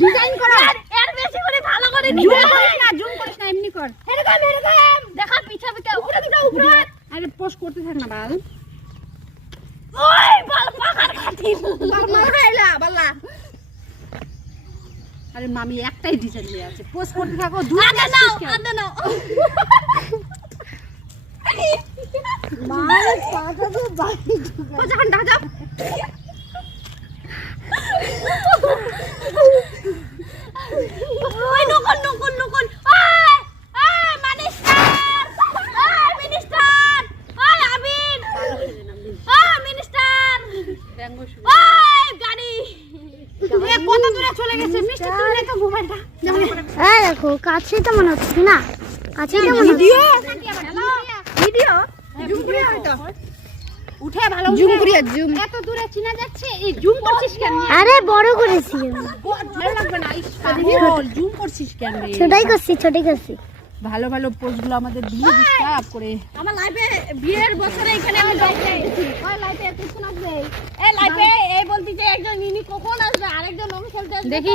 design করো এর বেশি করে ভালো করে জুম করিস না এমনি কর এরকম দেখা পিছে পিছে উপরে দিকে উপরে আরে পোস্ট করতে থাক না বাল ওই বল পাকার খাতির মারাইলা বাল্লা আরে মামি একটাই ডিজাইন নিয়ে আছে পোস্ট করতে থাকো আদে নাও মার পাটা তো বাড়ি ঢুকে যখন দাদা ওই নকল ওই মিনিস্টার ওই আবির মিনিস্টার ওই গাড়ি এ কত দূরে চলে গেছে মিষ্টি তুলে তো মোবাইলটা এই দেখো কাছেই তো মনে হচ্ছে না কাছেই তো মনে হচ্ছে ভিডিও জুম করে হয়তো উঠে ভালো জুম করিয়া জুম এত দূরে চিনা যাচ্ছে এই জুম করছিস কেন আরে বড় করেছি ভালো লাগবে না জুম করছিস কেন ছোটই করছি ভালো ভালো পোস্টগুলো আমাদের দিয়ে ডিস্টার্ব করে আমার লাইফে বিয়ের বছরে এখানে আমি লাইফে ওই লাইফে এত শোনাবে এই লাইফে এই বলতি যে একজন ইনি কখন আসবে আরেকজন লোক চলতে আসবে দেখি